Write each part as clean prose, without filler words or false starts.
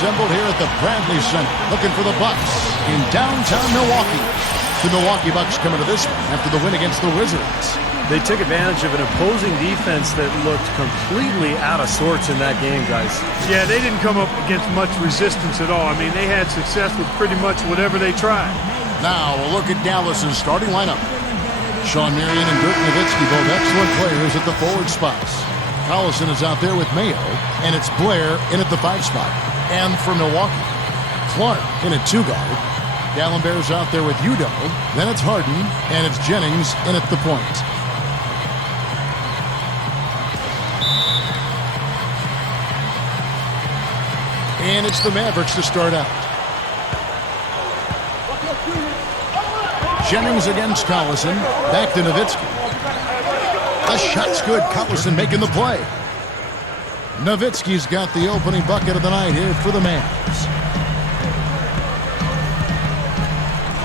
assembled here at the Bradley Center, looking for the Bucks in downtown Milwaukee. The Milwaukee Bucks coming to this one after the win against the Wizards. They took advantage of an opposing defense that looked completely out of sorts in that game, guys. Yeah, they didn't come up against much resistance at all. I mean, they had success with pretty much whatever they tried. Now we'll look at Dallas's starting lineup. Sean Marion and Dirk Nowitzki, both excellent players at the forward spots. Collison is out there with Mayo, and it's Blair in at the 5 spot. And for Milwaukee, Clark in at 2 guard. Gallenberg's out there with Udo. Then it's Harden, and it's Jennings in at the point. And it's the Mavericks to start out. Jennings against Collison. Back to Nowitzki. The shot's good. Collison making the play. Nowitzki's got the opening bucket of the night here for the Mavs.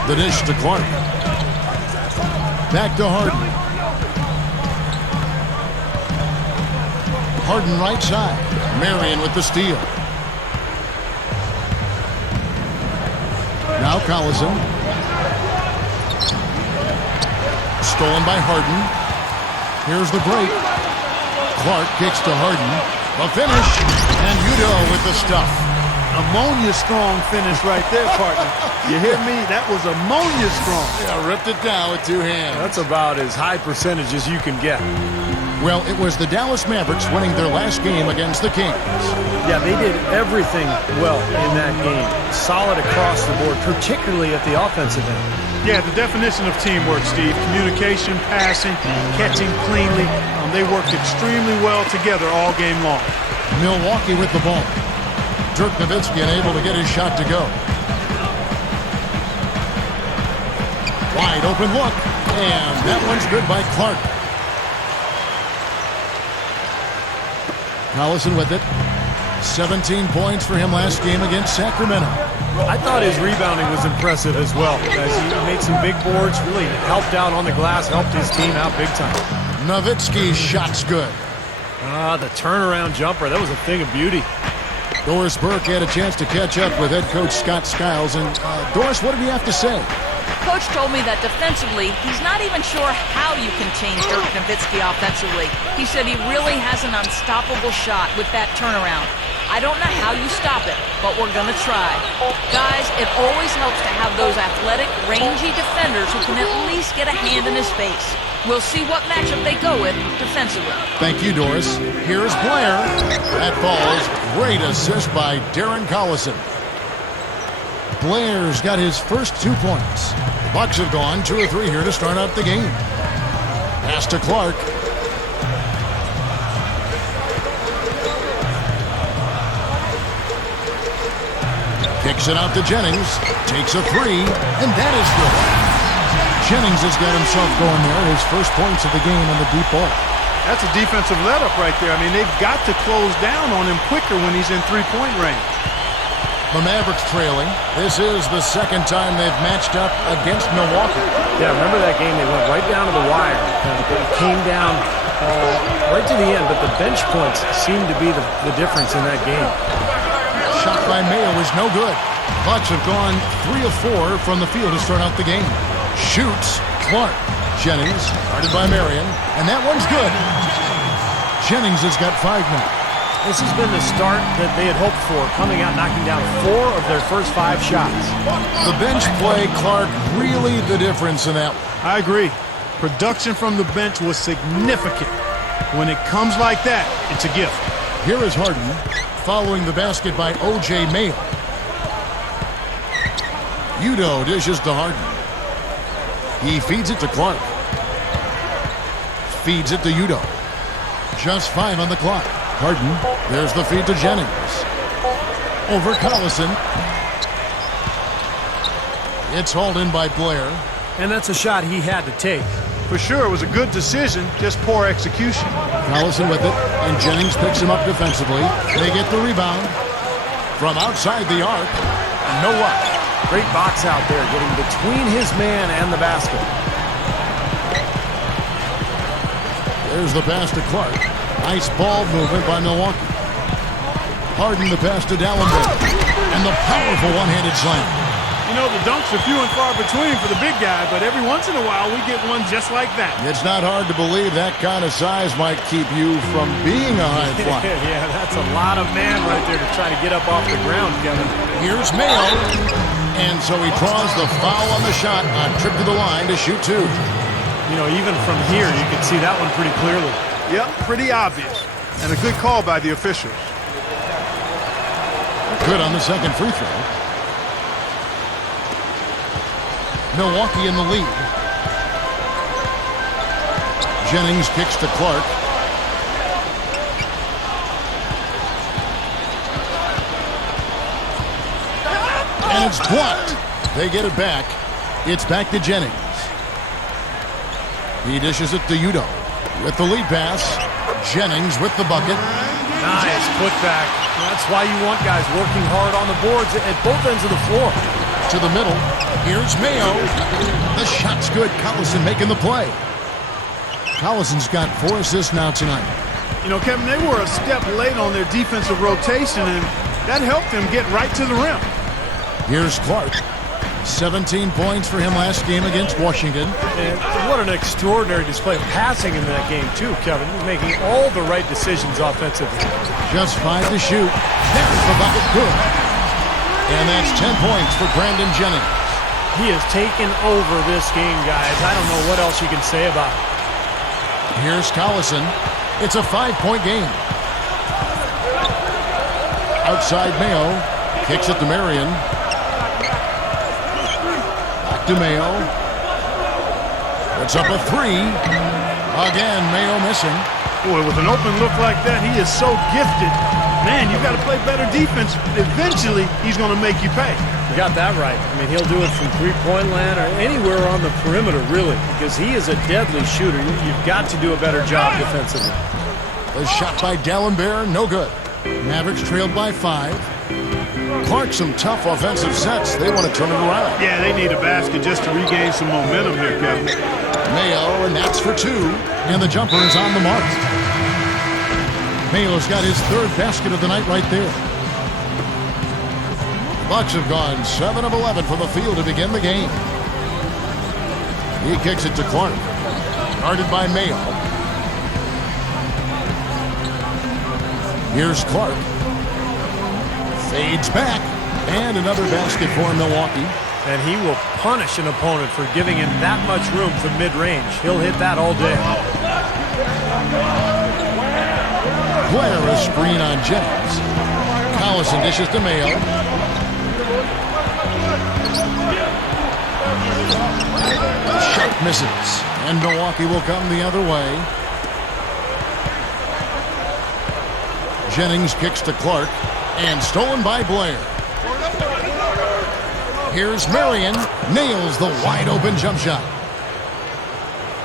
The dish to Clark. Back to Harden. Harden right side. Marion with the steal. Now Collison. Stolen by Harden. Here's the break. Clark kicks to Harden. The finish. And Udo with the stuff. Ammonia strong finish right there, partner. You hear me? That was ammonia strong. Yeah, ripped it down with 2 hands. That's about as high percentage as you can get. Well, it was the Dallas Mavericks winning their last game against the Kings. Yeah, they did everything well in that game. Solid across the board, particularly at the offensive end. Yeah, the definition of teamwork, Steve. Communication, passing, catching cleanly. They worked extremely well together all game long. Milwaukee with the ball. Dirk Nowitzki unable to get his shot to go. Wide open look. And that one's good by Clark. Collison with it. 17 points for him last game against Sacramento. I thought his rebounding was impressive as well, as he made some big boards, really helped out on the glass, helped his team out big time. Nowitzki's shot's good. The turnaround jumper, that was a thing of beauty. Doris Burke had a chance to catch up with head coach Scott Skiles. And Doris, what did he have to say? Coach told me that defensively, he's not even sure how you can change Dirk Nowitzki offensively. He said he really has an unstoppable shot with that turnaround. I don't know how you stop it, but we're going to try. Guys, it always helps to have those athletic, rangy defenders who can at least get a hand in his face. We'll see what matchup they go with defensively. Thank you, Doris. Here's Blair. That falls. Great assist by Darren Collison. Blair's got his first 2 points. The Bucks have gone 2 or 3 here to start out the game. Pass to Clark. Kicks it out to Jennings. Takes a 3, and that is good. Jennings has got himself going there. His first points of the game on the deep ball. That's a defensive let-up right there. I mean, they've got to close down on him quicker when he's in 3-point range. The Mavericks trailing. This is the second time they've matched up against Milwaukee. Yeah, remember that game? They went right down to the wire. It came down right to the end, but the bench points seemed to be the difference in that game. Shot by Mayo is no good. Bucks have gone 3 of 4 from the field to start out the game. Shoots Clark. Jennings started by Marion, and that one's good. Jennings has got 5 now. This has been the start that they had hoped for, coming out knocking down 4 of their first 5 shots. The bench play, Clark, really the difference in that one. I agree. Production from the bench was significant. When it comes like that, it's a gift. Here is Harden, following the basket by O.J. Mayo. Udo dishes to Harden. He feeds it to Clark. Feeds it to Udo. Just 5 on the clock. Harden, there's the feed to Jennings. Over Collison. It's hauled in by Blair. And that's a shot he had to take. For sure, it was a good decision, just poor execution. Collison with it, and Jennings picks him up defensively. They get the rebound. From outside the arc, no luck. Great box out there, getting between his man and the basket. There's the pass to Clark. Nice ball movement by Milwaukee. Harden the pass to Dallenberg. And the powerful one-handed slam. You know, the dunks are few and far between for the big guy, but every once in a while we get one just like that. It's not hard to believe that kind of size might keep you from being a high flyer. Yeah, that's a lot of man right there to try to get up off the ground, Kevin. Here's Mayo. And so he draws the foul on the shot on trip to the line to shoot two. You know, even from here, you can see that one pretty clearly. Yep, pretty obvious. And a good call by the officials. Good on the second free throw. Milwaukee in the lead. Jennings kicks to Clark. And it's blocked. They get it back. It's back to Jennings. He dishes it to Udo. With the lead pass, Jennings with the bucket. Nice putback. That's why you want guys working hard on the boards at both ends of the floor. To the middle. Here's Mayo. The shot's good. Collison making the play. Collison's got 4 assists now tonight. You know, Kevin, they were a step late on their defensive rotation, and that helped them get right to the rim. Here's Clark. 17 points for him last game against Washington. And what an extraordinary display of passing in that game, too, Kevin. He's making all the right decisions offensively. Just 5 to shoot. There's the bucket. Good. And that's 10 points for Brandon Jennings. He has taken over this game, guys. I don't know what else you can say about it. Here's Collison. It's a 5-point game. Outside Mayo. Kicks it to Marion. Back to Mayo. It's up a 3. Again, Mayo missing. Boy, with an open look like that, he is so gifted. Man, you've got to play better defense. Eventually, he's going to make you pay. You got that right. I mean, he'll do it from three-point land or anywhere on the perimeter, really, because he is a deadly shooter. You've got to do a better job defensively. The shot by D'Alembert, no good. Mavericks trailed by 5. Clark, some tough offensive sets. They want to turn it around. Yeah, they need a basket just to regain some momentum here, Kevin. Mayo, and that's for 2. And the jumper is on the mark. Mayo's got his 3rd basket of the night right there. The Bucks have gone 7 of 11 from the field to begin the game. He kicks it to Clark. Guarded by Mayo. Here's Clark. Fades back. And another basket for Milwaukee. And he will punish an opponent for giving him that much room from mid-range. He'll hit that all day. Blair, a screen on Jennings. Collison dishes to Mayo. Shot misses. And Milwaukee will come the other way. Jennings kicks to Clark. And stolen by Blair. Here's Marion. Nails the wide-open jump shot.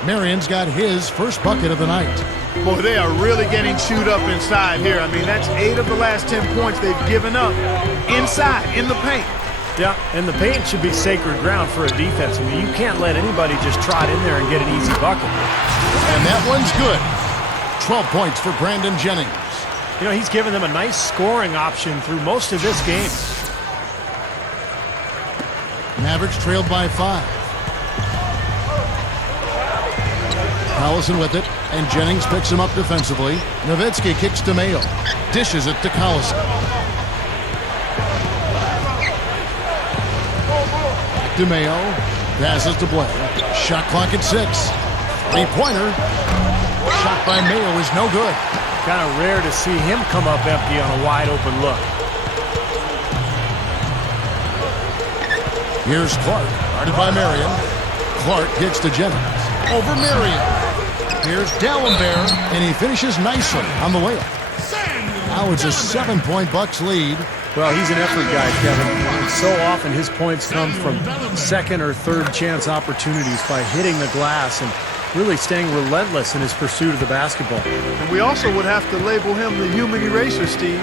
Marion's got his first bucket of the night. Boy, they are really getting chewed up inside here. I mean, that's 8 of the last 10 points they've given up inside, in the paint. Yeah, and the paint should be sacred ground for a defense. I mean, you can't let anybody just trot in there and get an easy bucket. And that one's good. 12 points for Brandon Jennings. You know, he's given them a nice scoring option through most of this game. Mavericks trailed by 5. Collison with it, and Jennings picks him up defensively. Nowitzki kicks to Mayo. Dishes it to Collison. Back to Mayo. Passes to Blair. Shot clock at 6. 3-pointer. Shot by Mayo is no good. Kind of rare to see him come up empty on a wide-open look. Here's Clark, guarded by Marion. Clark kicks to Jennings. Over Marion. Here's D'Alembert, and he finishes nicely on the layup. Now it's a 7-point Bucks lead. Well, he's an effort guy, Kevin. And so often his points come from second or third chance opportunities by hitting the glass and really staying relentless in his pursuit of the basketball. And we also would have to label him the human eraser, Steve.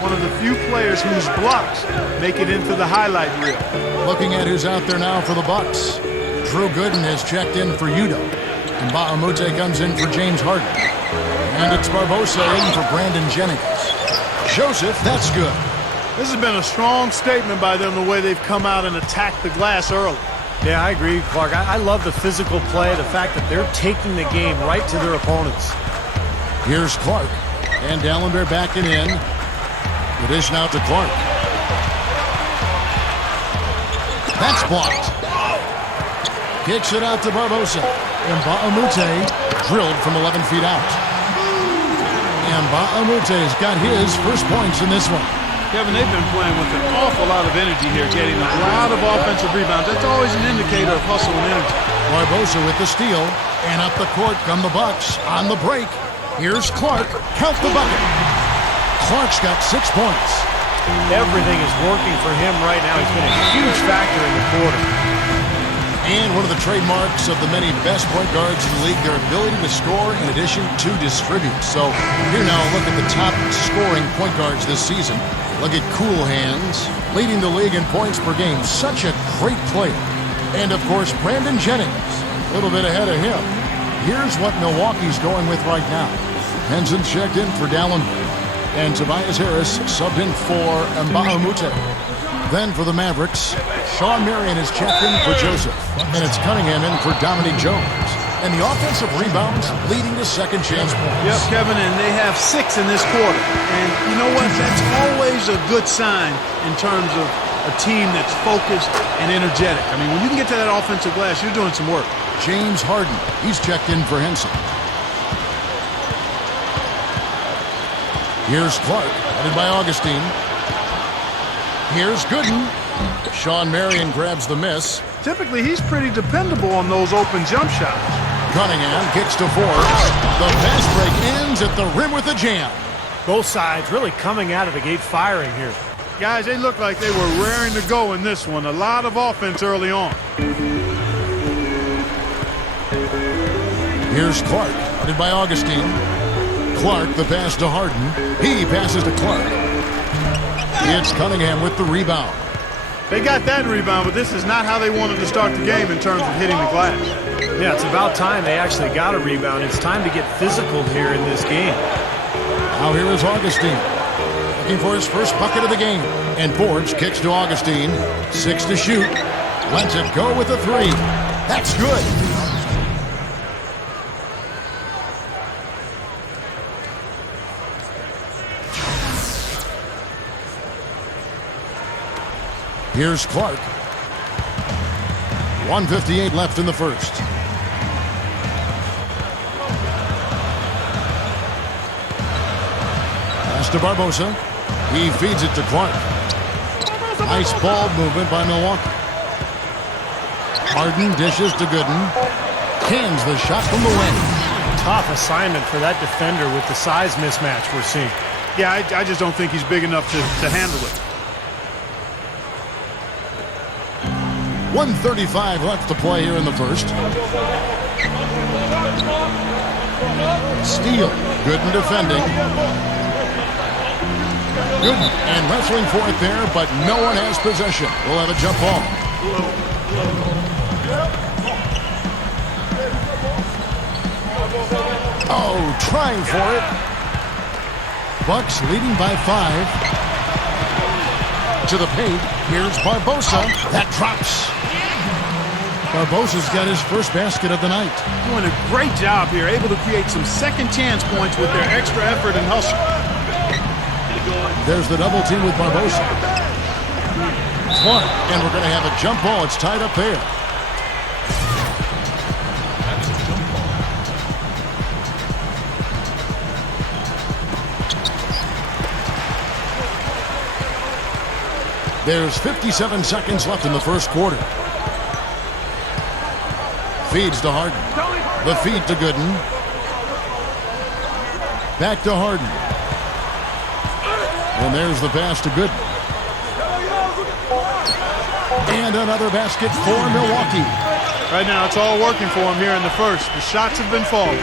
One of the few players whose blocks make it into the highlight reel. Looking at who's out there now for the Bucks. Drew Gooden has checked in for Udo. And Bahamute comes in for James Harden. And it's Barbosa in for Brandon Jennings. Joseph, that's good. This has been a strong statement by them, the way they've come out and attacked the glass early. Yeah, I agree, Clark. I love the physical play, the fact that they're taking the game right to their opponents. Here's Clark. And Dallenberg backing in. The dish now to Clark. That's blocked. Kicks it out to Barbosa. And Mba'amute drilled from 11 feet out. And Mba'amute's got his first points in this one. Kevin, they've been playing with an awful lot of energy here, getting a lot of offensive rebounds. That's always an indicator of hustle and energy. Barbosa with the steal. And up the court come the Bucks on the break. Here's Clark. Count the bucket. Clark's got 6 points. Everything is working for him right now. He's been a huge factor in the quarter. And one of the trademarks of the many best point guards in the league, their ability to score in addition to distribute. So here now, look at the top scoring point guards this season. Look at Cool Hands, leading the league in points per game. Such a great player. And, of course, Brandon Jennings, a little bit ahead of him. Here's what Milwaukee's going with right now. Henson checked in for Dallenberg. And Tobias Harris subbed in for Mba'amute. Then for the Mavericks, Sean Marion is checked in for Joseph. And it's Cunningham in for Dominique Jones. And the offensive rebounds leading to second chance points. Yep, Kevin, and they have 6 in this quarter. And you know what? That's always a good sign in terms of a team that's focused and energetic. I mean, when you can get to that offensive glass, you're doing some work. James Harden, he's checked in for Henson. Here's Clark, headed by Augustine. Here's Gooden. Sean Marion grabs the miss. Typically, he's pretty dependable on those open jump shots. Cunningham kicks to Forbes. The fast break ends at the rim with a jam. Both sides really coming out of the gate firing here. Guys, they look like they were raring to go in this one. A lot of offense early on. Here's Clark, headed by Augustine. Clark, the pass to Harden. He passes to Clark. It's Cunningham with the rebound. They got that rebound, but this is not how they wanted to start the game in terms of hitting the glass. Yeah, it's about time they actually got a rebound. It's time to get physical here in this game. Now here is Augustine, looking for his first bucket of the game. And Forbes kicks to Augustine. 6 to shoot. Lets it go with a 3. That's good. Here's Clark. 1:58 left in the first. Pass to Barbosa. He feeds it to Clark. Nice ball movement by Milwaukee. Harden dishes to Gooden. Cans the shot from the wing. Tough assignment for that defender with the size mismatch we're seeing. Yeah, I just don't think he's big enough to handle it. 1:35 left to play here in the first. Steal. Gooden defending. Gooden and wrestling for it there, but no one has possession. We'll have a jump ball. Oh, trying for it. Bucks leading by 5. To the paint. Here's Barbosa. That drops. Barbosa's got his first basket of the night. Doing a great job here, able to create some second chance points with their extra effort and hustle. There's the double team with Barbosa. Clark, and we're going to have a jump ball. It's tied up there. There's 57 seconds left in the first quarter. Feeds to Harden. The feed to Gooden. Back to Harden. And there's the pass to Gooden. And another basket for Milwaukee. Right now, it's all working for them here in the first. The shots have been falling.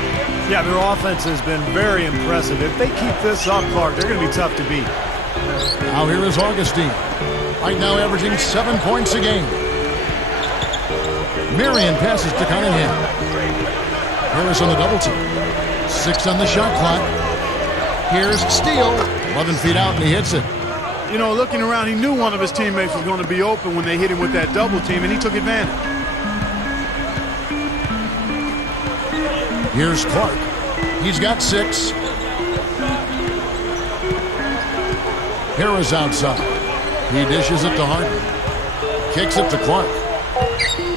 Yeah, their offense has been very impressive. If they keep this up, Clark, they're going to be tough to beat. Now here is Augustine. Right now averaging 7 points a game. Marion passes to Cunningham. Harris on the double team. 6 on the shot clock. Here's Steele. 11 feet out, and he hits it. You know, looking around, he knew one of his teammates was going to be open when they hit him with that double team, and he took advantage. Here's Clark. He's got 6. Harris outside. He dishes it to Harden. Kicks it to Clark.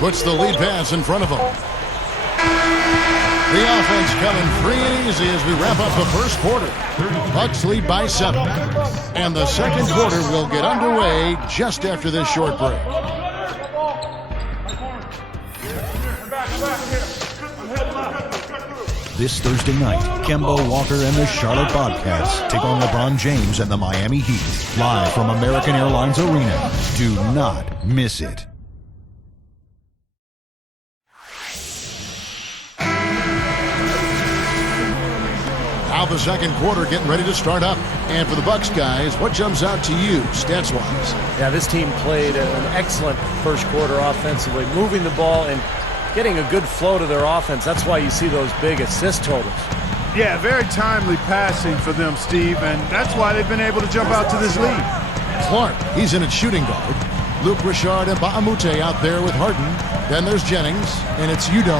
Puts the lead pass in front of him. The offense coming free and easy as we wrap up the first quarter. Bucks lead by 7. And the second quarter will get underway just after this short break. This Thursday night, Kemba Walker and the Charlotte Bobcats take on LeBron James and the Miami Heat, live from American Airlines Arena. Do not miss it. Now the second quarter getting ready to start up. And for the Bucks guys, what jumps out to you stats-wise? Yeah, this team played an excellent first quarter offensively, moving the ball and getting a good flow to their offense. That's why you see those big assist totals. Yeah, very timely passing for them, Steve, and that's why they've been able to jump out to this lead. Clark, he's in at shooting guard. Luke Richard and Ba'amute out there with Harden. Then there's Jennings, and it's Udo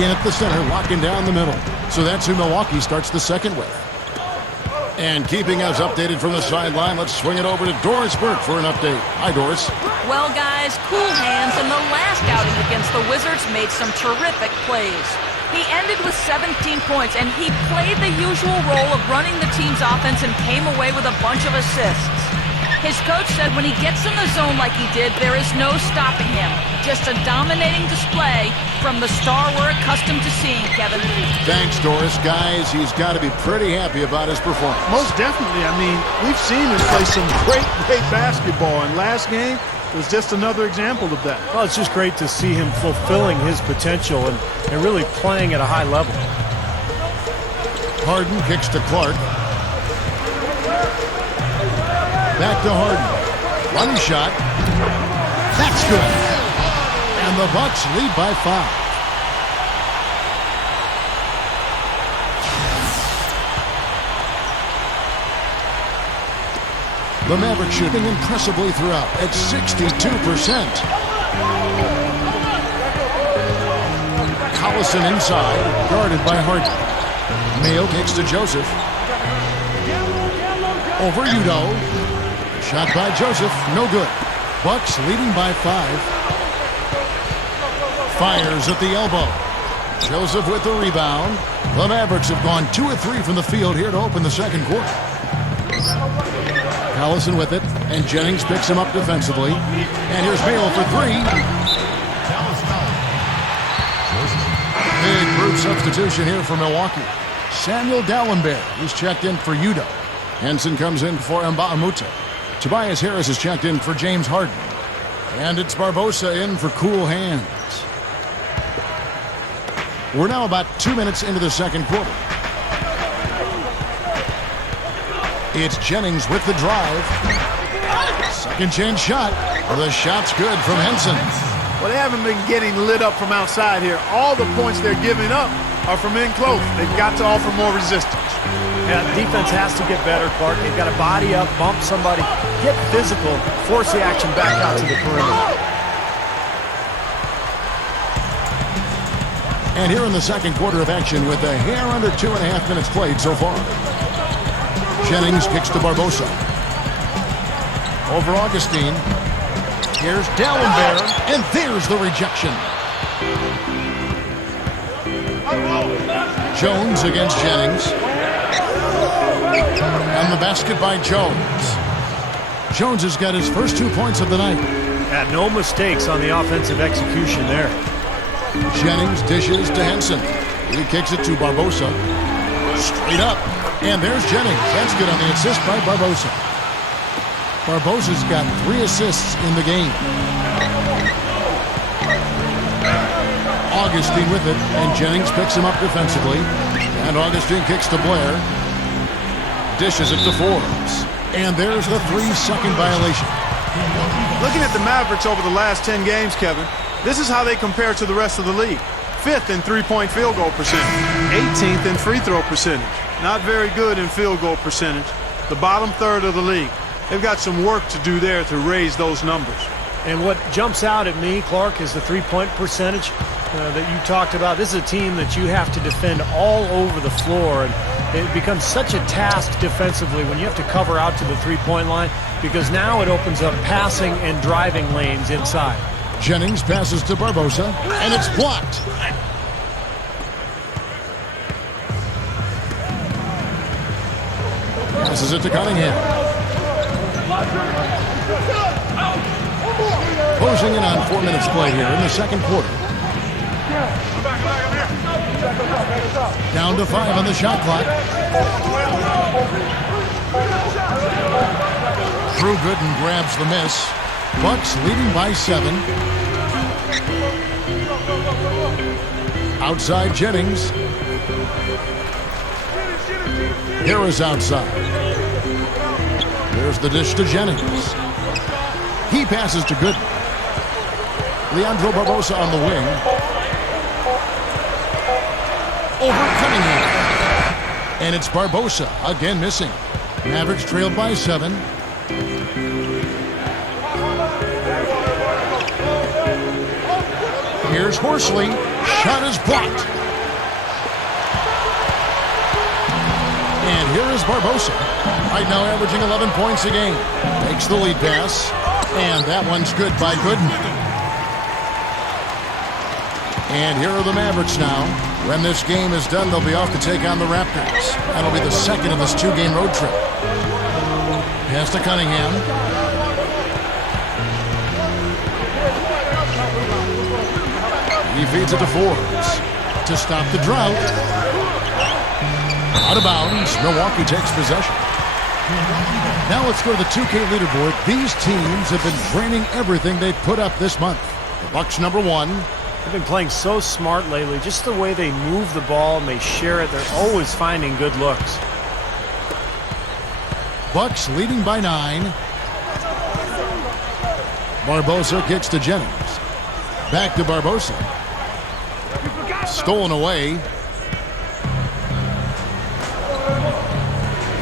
in at the center, locking down the middle. So that's who Milwaukee starts the second with. And keeping us updated from the sideline, let's swing it over to Doris Burke for an update. Hi, Doris. Well, guys, cool hands in the last outing against the Wizards made some terrific plays. He ended with 17 points, and he played the usual role of running the team's offense and came away with a bunch of assists. His coach said when he gets in the zone like he did, there is no stopping him. Just a dominating display from the star we're accustomed to seeing, Kevin. Thanks, Doris. Guys, he's got to be pretty happy about his performance. Most definitely. I mean, we've seen him play some great basketball, and last game was just another example of that. Well, it's just great to see him fulfilling his potential and really playing at a high level. Harden kicks to Clark. Back to Harden. Running shot. That's good. And the Bucks lead by 5. The Mavericks shooting impressively throughout at 62%. Collison inside, guarded by Harden. Mayo kicks to Joseph. Over Udo. Shot by Joseph, no good. Bucks leading by 5. Fires at the elbow. Joseph with the rebound. The Mavericks have gone 2 of 3 from the field here to open the second quarter. Collison with it, and Jennings picks him up defensively. And here's Mayo for 3. Big group substitution here for Milwaukee. Samuel Dallenberg, who's checked in for Udo. Henson comes in for Mba'amute. Tobias Harris is checked in for James Harden. And it's Barbosa in for cool hands. We're now about 2 minutes into the second quarter. It's Jennings with the drive. Second chance shot. The shot's good from Henson. Well, they haven't been getting lit up from outside here. All the points they're giving up are from in close. They've got to offer more resistance. Yeah, defense has to get better, Clark. They've got to body up, bump somebody, get physical, force the action back out to the perimeter. And here in the second quarter of action with a hair under 2.5 minutes played so far. Jennings kicks to Barbosa. Over Augustine. Here's Dallenberg, and there's the rejection. Jones against Jennings. And the basket by Jones. Jones has got his first 2 points of the night. Yeah, no mistakes on the offensive execution there. Jennings dishes to Henson. He kicks it to Barbosa. Straight up. And there's Jennings. That's good on the assist by Barbosa. Barbosa's got 3 assists in the game. Augustine with it, and Jennings picks him up defensively. And Augustine kicks to Blair. Dishes it to Forbes. And there's the 3-second violation. Looking at the Mavericks over the last 10 games, Kevin, this is how they compare to the rest of the league. 5th in three-point field goal percentage. 18th in free throw percentage. Not very good in field goal percentage. The bottom third of the league. they've got some work to do there to raise those numbers. And what jumps out at me, Clark, is the three-point percentage that you talked about. This is a team that you have to defend all over the floor, and it becomes such a task defensively when you have to cover out to the three-point line, because now it opens up passing and driving lanes inside. Jennings passes to Barbosa, and it's blocked. Passes it to Cunningham. Closing in on 4 minutes played here in the second quarter. Down to 5 on the shot clock. Drew Gooden grabs the miss. Bucks leading by 7. Outside Jennings. Harris outside. There's the dish to Jennings. He passes to Gooden. Leandro Barbosa on the wing. Over Cunningham. And it's Barbosa again missing. Mavericks trailed by 7. Here's Horsley. Shot is blocked. And here is Barbosa. Right now averaging 11 points a game. Takes the lead pass. And that one's good by Gooden. And here are the Mavericks now. When this game is done, they'll be off to take on the Raptors. That'll be the second of this 2-game road trip. Pass to Cunningham. He feeds it to Forbes to stop the drought. Out of bounds. Milwaukee takes possession. Now let's go to the 2K leaderboard. These teams have been draining everything they've put up this month. The Bucks number 1. They've been playing so smart lately. Just the way they move the ball and they share it. They're always finding good looks. Bucks leading by 9. Barbosa kicks to Jennings. Back to Barbosa. Stolen away.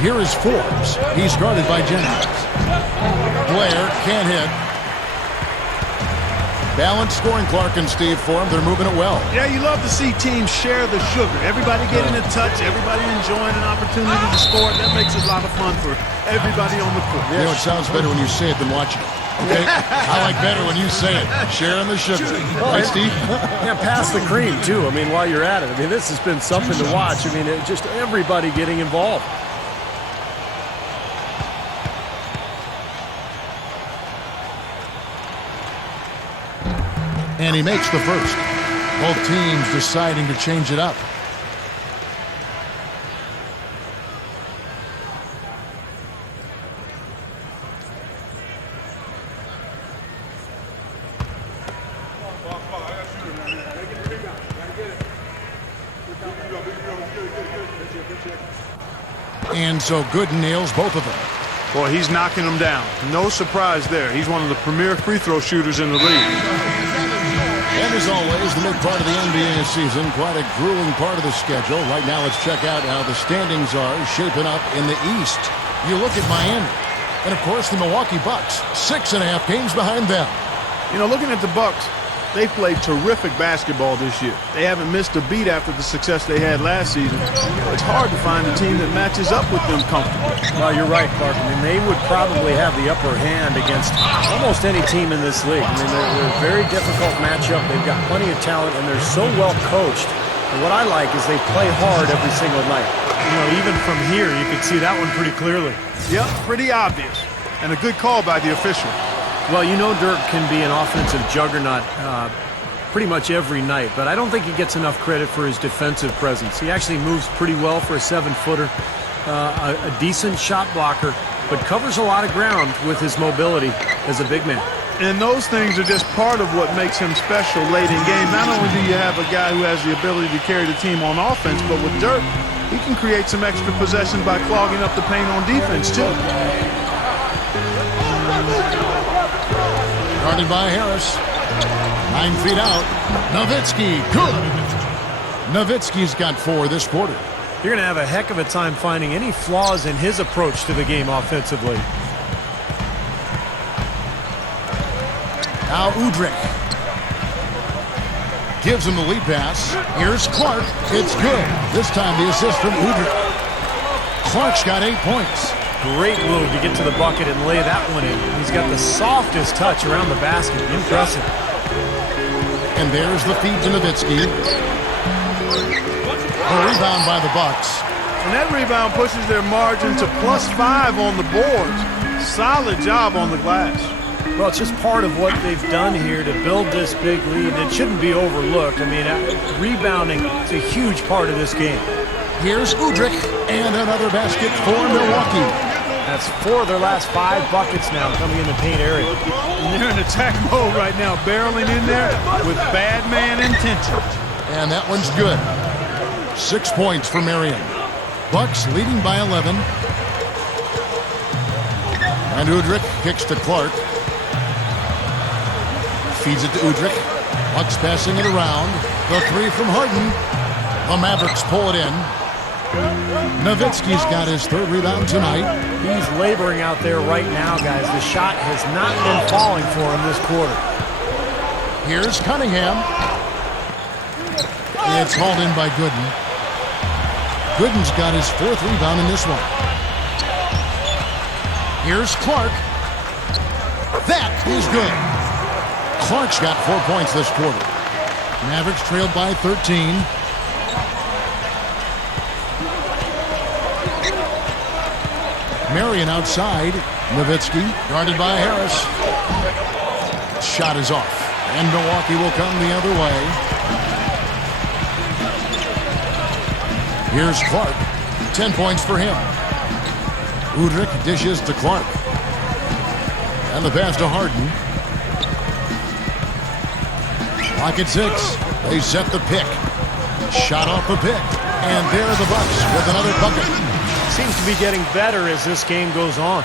Here is Forbes. He's guarded by Jennings. Blair can't hit. Balanced scoring, Clark and Steve, for him. They're moving it well. Yeah, you love to see teams share the sugar. Everybody getting a touch, everybody enjoying an opportunity to score. That makes it a lot of fun for everybody on the court. You know, it sounds better when you say it than watching it. Okay? I like better when you say it. Sharing the sugar. Right, Steve? Yeah, pass the cream, too. I mean, while you're at it. I mean, this has been something to watch. I mean, just everybody getting involved. And he makes the first. Both teams deciding to change it up. And so Gooden nails both of them. Boy, he's knocking them down. No surprise there. He's one of the premier free throw shooters in the league. And as always, the mid part of the NBA season, quite a grueling part of the schedule. Right now, let's check out how the standings are shaping up in the East. You look at Miami, and of course the Milwaukee Bucks, 6.5 games behind them. You know, looking at the Bucks, they played terrific basketball this year. They haven't missed a beat after the success they had last season. It's hard to find a team that matches up with them comfortably. Well, you're right, Clark. I mean, they would probably have the upper hand against almost any team in this league. I mean, they're a very difficult matchup. They've got plenty of talent, and they're so well coached. And what I like is they play hard every single night. You know, even from here, you can see that one pretty clearly. Yep, pretty obvious. And a good call by the official. Well, you know Dirk can be an offensive juggernaut pretty much every night, but I don't think he gets enough credit for his defensive presence. He actually moves pretty well for a 7-footer, a decent shot blocker, but covers a lot of ground with his mobility as a big man. And those things are just part of what makes him special late in games. Not only do you have a guy who has the ability to carry the team on offense, but with Dirk, he can create some extra possessions by clogging up the paint on defense, too. Guarded by Harris. 9 feet out. Nowitzki, good. Nowitzki's got 4 this quarter. You're going to have a heck of a time finding any flaws in his approach to the game offensively. Now Udrih. Gives him the lead pass. Here's Clark. It's good. This time the assist from Udrih. Clark's got 8 points. Great move to get to the bucket and lay that one in. He's got the softest touch around the basket. Impressive. And there's the feed to Nowitzki. A rebound by the Bucks. And that rebound pushes their margin to +5 on the boards. Solid job on the glass. Well, it's just part of what they've done here to build this big lead. It shouldn't be overlooked. I mean, rebounding is a huge part of this game. Here's Udrih, and another basket for Milwaukee. That's 4 of their last 5 buckets now coming in the paint area. And they're in attack mode right now, barreling in there with bad man intentions. And that one's good. 6 points for Marion. Bucks leading by 11. And Udrih kicks to Clark. Feeds it to Udrih. Bucks passing it around. The 3 from Harden. The Mavericks pull it in. Nowitzki's got his 3rd rebound tonight. He's laboring out there right now, guys. The shot has not been falling for him this quarter. Here's Cunningham. It's hauled in by Gooden. Gooden's got his 4th rebound in this one. Here's Clark. That is good. Clark's got 4 points this quarter. Mavericks trailed by 13. Marion outside. Nowitzki guarded by Harris. Shot is off. And Milwaukee will come the other way. Here's Clark. 10 points for him. Udrih dishes to Clark. And the pass to Harden. Clock at 6. They set the pick. Shot off the pick. And there are the Bucks with another bucket. Seems to be getting better as this game goes on.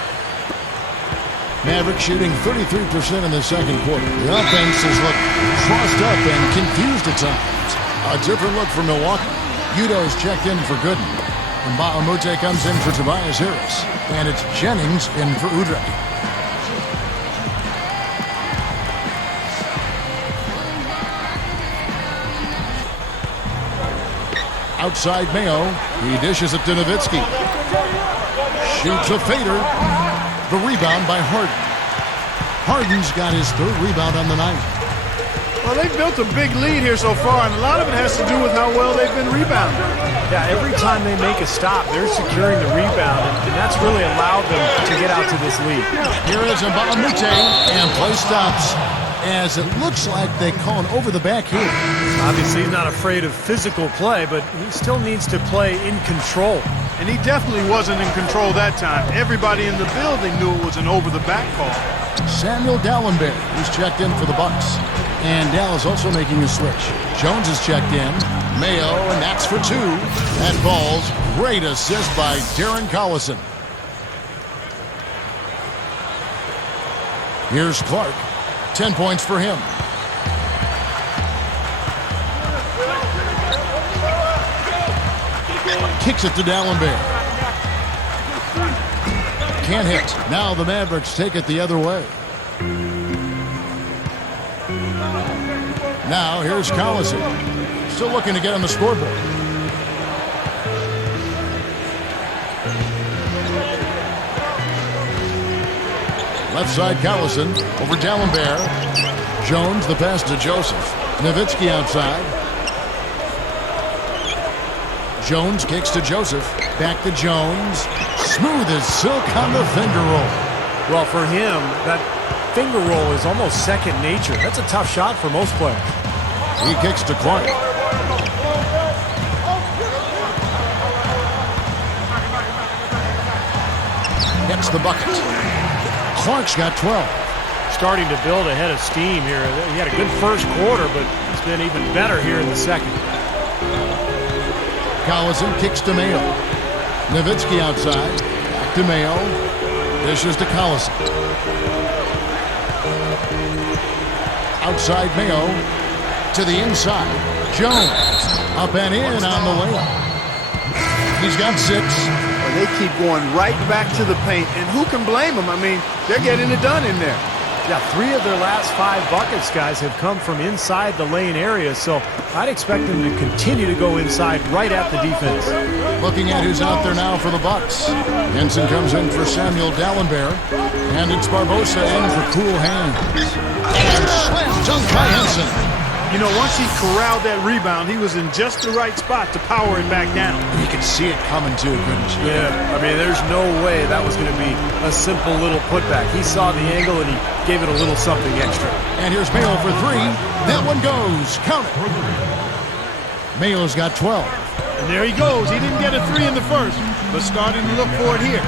Mavericks shooting 33% in the second quarter. The offense has looked crossed up and confused at times. A different look for Milwaukee. Udo's checked in for Gooden. And Bahamute comes in for Tobias Harris. And it's Jennings in for Udrih. Outside Mayo. He dishes it to Nowitzki. Shoots a fader. The rebound by Harden. Harden's got his 3rd rebound on the night. Well, they've built a big lead here so far, and a lot of it has to do with how well they've been rebounding. Yeah, every time they make a stop, they're securing the rebound, and that's really allowed them to get out to this lead. Here is Mbamute, and play stops as it looks like they call an over the back here. Obviously, he's not afraid of physical play, but he still needs to play in control. And he definitely wasn't in control that time. Everybody in the building knew it was an over-the-back call. Samuel Dallenberg, who's checked in for the Bucks. And Dallas also making a switch. Jones is checked in. Mayo, and that's for 2. That falls. Great assist by Darren Collison. Here's Clark. 10 points for him. Kicks it to Dallenberg. Can't hit. Now the Mavericks take it the other way. Now here's Collison. Still looking to get on the scoreboard. Left side Collison over Dallenberg. Jones the pass to Joseph. Nowitzki outside. Jones kicks to Joseph. Back to Jones. Smooth as silk on the finger roll. Well, for him, that finger roll is almost second nature. That's a tough shot for most players. He kicks to Clark. Gets the bucket. Clark's got 12. Starting to build a head of steam here. He had a good first quarter, but it's been even better here in the second. Collison kicks to Mayo. Nowitzki outside. Back to Mayo. Dishes to Collison. Outside Mayo. To the inside. Jones. Up and in on the layup. He's got 6. They keep going right back to the paint, and who can blame them? I mean, they're getting it done in there. Yeah, 3 of their last 5 buckets, guys, have come from inside the lane area, so I'd expect them to continue to go inside right at the defense. Looking at who's out there now for the Bucks. Henson comes in for Samuel Dallenberg, and it's Barbosa in for cool hands. And slam dunk by Henson. You know, once he corralled that rebound, he was in just the right spot to power it back down. You could see it coming too, couldn't you? Yeah, I mean, there's no way that was going to be a simple little putback. He saw the angle and he gave it a little something extra. And here's Mayo for 3. That one goes. Count it. Mayo's got 12. And there he goes. He didn't get a 3 in the first, but starting to look for it here.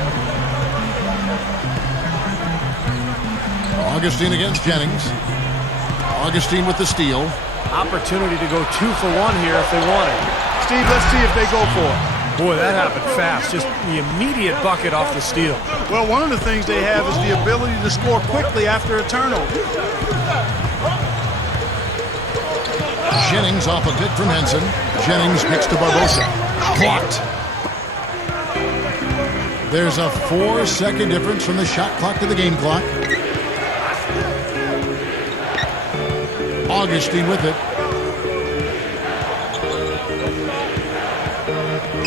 Augustine against Jennings. Augustine with the steal. Opportunity to go 2 for 1 here if they want it. Steve, let's see if they go for it. Boy, that happened fast. Just the immediate bucket off the steal. Well, one of the things they have is the ability to score quickly after a turnover. Jennings off a pick from Henson. Jennings kicks to Barbosa. Blocked. There's a 4-second difference from the shot clock to the game clock. Augustine with it.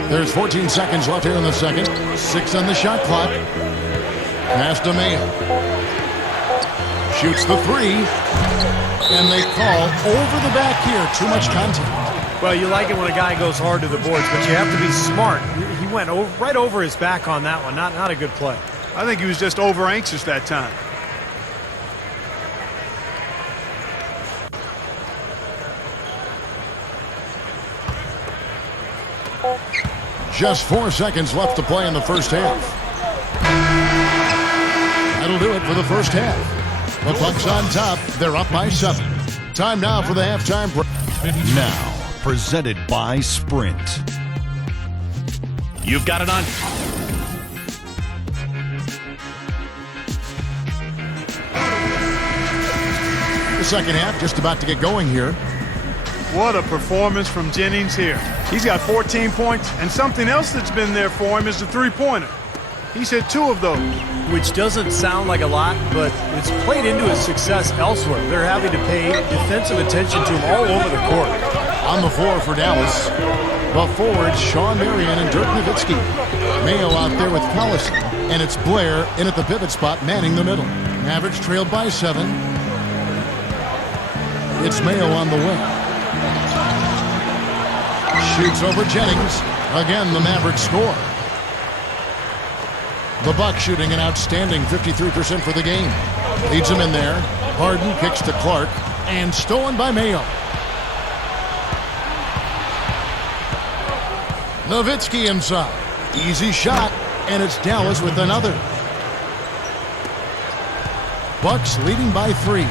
There's 14 seconds left here in the second. 6 on the shot clock. Pass to Mayo. Shoots the 3. And they call over the back here. Too much contact. Well, you like it when a guy goes hard to the boards, but you have to be smart. He went right over his back on that one. Not a good play. I think he was just over anxious that time. Just 4 seconds left to play in the first half. That'll do it for the first half. The Bucks on top. They're up by 7. Time now for the halftime break. Now, presented by Sprint. You've got it on. The second half just about to get going here. What a performance from Jennings here. He's got 14 points, and something else that's been there for him is the 3-pointer. He's hit 2 of those. Which doesn't sound like a lot, but it's played into his success elsewhere. They're having to pay defensive attention to him all over the court. On the floor for Dallas, the forwards Sean Marion and Dirk Nowitzki. Mayo out there with Collison, and it's Blair in at the pivot spot, manning the middle. Mavericks trailed by 7. It's Mayo on the wing. Shoots over Jennings. Again, the Mavericks score. The Bucks shooting an outstanding 53% for the game. Leads him in there. Harden kicks to Clark, and stolen by Mayo. Nowitzki inside. Easy shot, and it's Dallas with another. Bucks leading by 3.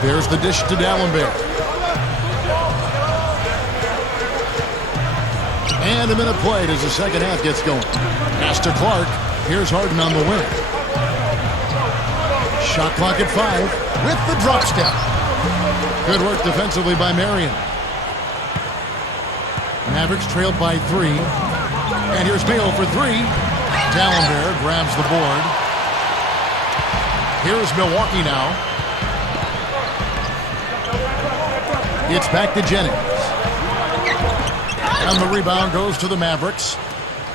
There's the dish to Dallenberg. And a minute played as the second half gets going. Pass to Clark. Here's Harden on the wing. Shot clock at 5 with the drop step. Good work defensively by Marion. Mavericks trailed by 3. And here's Mayo for 3. Dallenberg grabs the board. Here's Milwaukee now. It's back to Jennings. And the rebound goes to the Mavericks.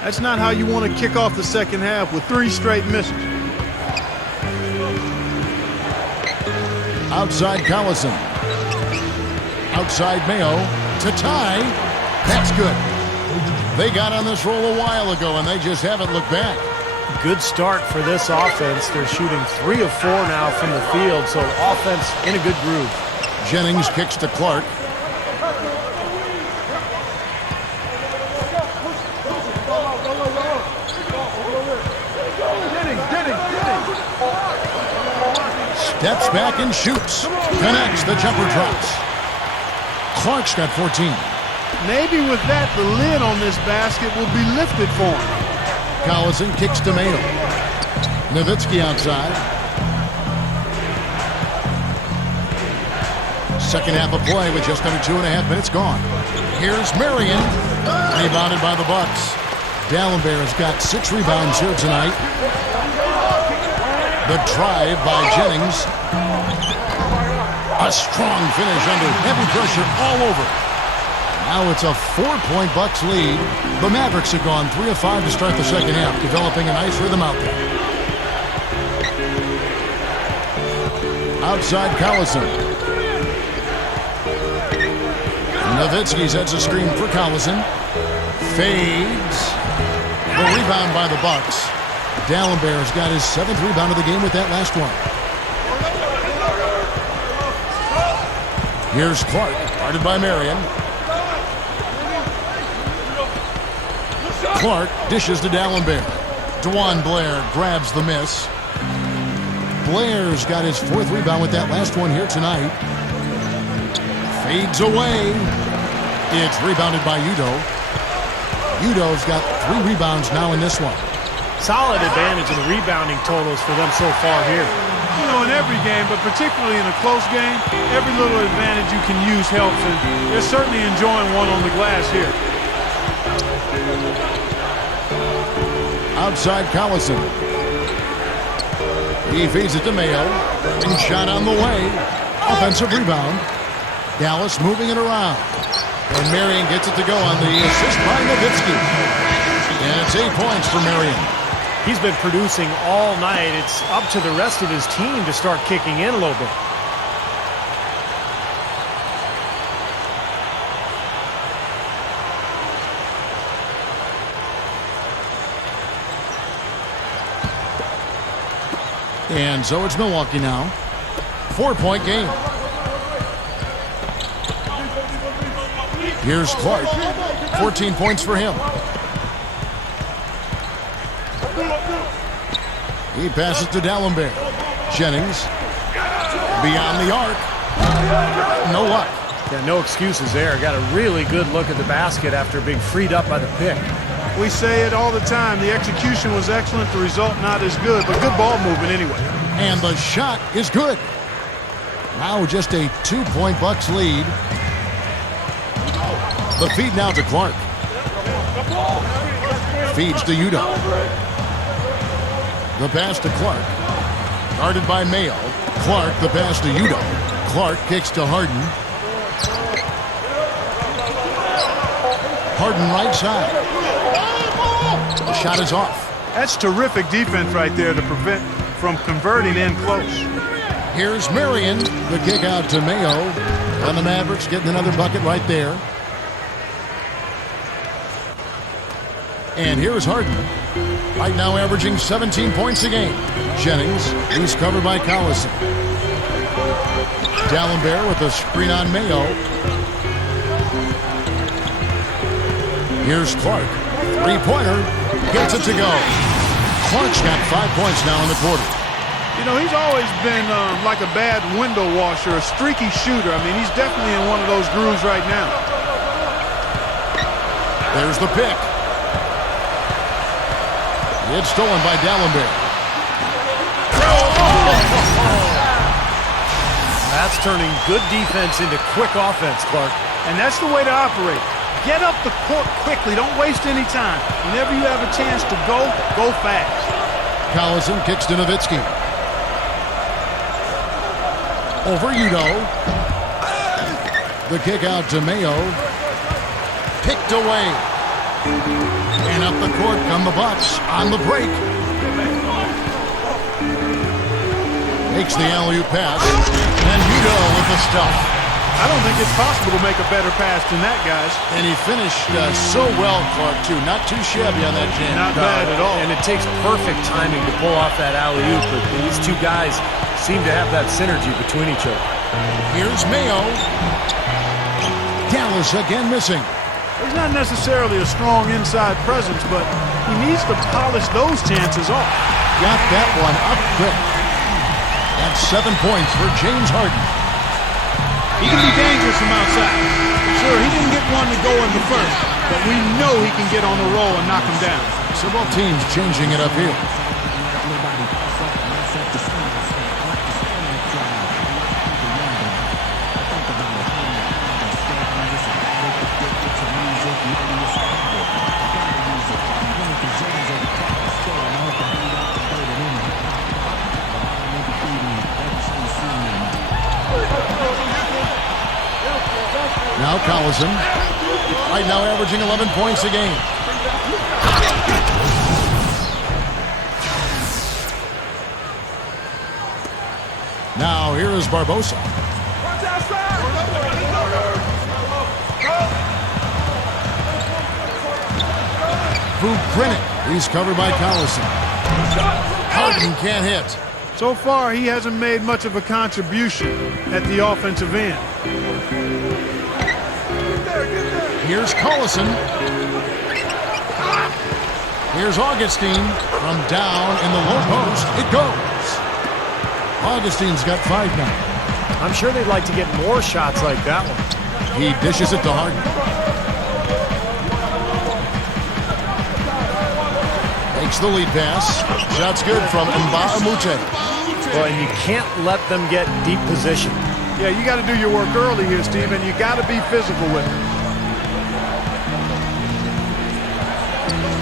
That's not how you want to kick off the second half with 3 straight misses. Outside Collison. Outside Mayo to tie. That's good. They got on this roll a while ago, and they just haven't looked back. Good start for this offense. They're shooting 3 of 4 now from the field, so offense in a good groove. Jennings kicks to Clark. Steps back and shoots. Connects. The jumper drops. Clark's got 14. Maybe with that, the lid on this basket will be lifted for him. Collison kicks to Mayo. Nowitzki outside. Second half of play with just under 2.5 minutes gone. Here's Marion. Rebounded by the Bucks. Dallenberg has got 6 rebounds here tonight. The drive by Jennings. A strong finish under heavy pressure all over. Now it's a 4-point Bucks lead. The Mavericks have gone 3 of 5 to start the second half, developing a nice rhythm out there. Outside Collison. Nowitzki sets a screen for Collison. Fades. The rebound by the Bucks. Dallenberg's got his 7th rebound of the game with that last one. Here's Clark, guarded by Marion. Clark dishes to Dallenberg. DeJuan Blair grabs the miss. Blair's got his 4th rebound with that last one here tonight. Fades away. It's rebounded by Udo. Udo's got 3 rebounds now in this one. Solid advantage in the rebounding totals for them so far here. You know, in every game, but particularly in a close game, every little advantage you can use helps, and they're certainly enjoying one on the glass here. Outside Collison. He feeds it to Mayo. And shot on the way. Offensive rebound. Dallas moving it around. And Marion gets it to go on the assist by Nowitzki. And it's 8 points for Marion. He's been producing all night. It's up to the rest of his team to start kicking in a little bit. And so it's Milwaukee now. 4-point game. Here's Clark. 14 points for him. He passes to Dallenberg. Jennings. Beyond the arc. No luck. Yeah, no excuses there. Got a really good look at the basket after being freed up by the pick. We say it all the time. The execution was excellent. The result not as good, but good ball movement anyway. And the shot is good. Now just a 2-point Bucks lead. The feed now to Clark. Feeds to Udo. The pass to Clark. Guarded by Mayo. Clark, the pass to Udo. Clark kicks to Harden. Harden right side. The shot is off. That's terrific defense right there to prevent from converting in close. Here's Marion. The kick out to Mayo. And the Mavericks getting another bucket right there. And here's Harden. Right now averaging 17 points a game. Jennings, who's covered by Collison. Dallenberg with a screen on Mayo. Here's Clark. 3-pointer. Gets it to go. Clark's got 5 points now in the quarter. You know, he's always been like a bad window washer, a streaky shooter. I mean, he's definitely in one of those grooves right now. There's the pick. It's stolen by Dallenberg. That's turning good defense into quick offense, Clark. And that's the way to operate. Get up the court quickly. Don't waste any time. Whenever you have a chance to go, go fast. Collison kicks to Nowitzki. Over Udo. The kick out to Mayo. Picked away. And up the court come the Bucks on the break. Makes the alley-oop pass. And Udo with the stuff. I don't think it's possible to make a better pass than that, guys. And he finished so well, Clark, too. Not too shabby on that jam. Not bad at all. And it takes perfect timing to pull off that alley-oop, but these two guys seem to have that synergy between each other. Here's Mayo. Dallas again missing. He's not necessarily a strong inside presence, but he needs to polish those chances off. Got that one up quick. That's 7 points for James Harden. He can be dangerous from outside. Sure, he didn't get one to go in the first, but we know he can get on the roll and knock him down. So both teams changing it up here. Collison. Right now averaging 11 points a game. Now here is Barbosa. Vukrinic. He's covered by Collison. Harden can't hit. So far, he hasn't made much of a contribution at the offensive end. Here's Collison. Here's Augustine from down in the low post. It goes. Augustine's got 5 now. I'm sure they'd like to get more shots like that one. He dishes it to Harden. Makes the lead pass. Shot's good from Mbamute. Well, and you can't let them get deep position. Yeah, you got to do your work early here, Steve, and you got to be physical with it.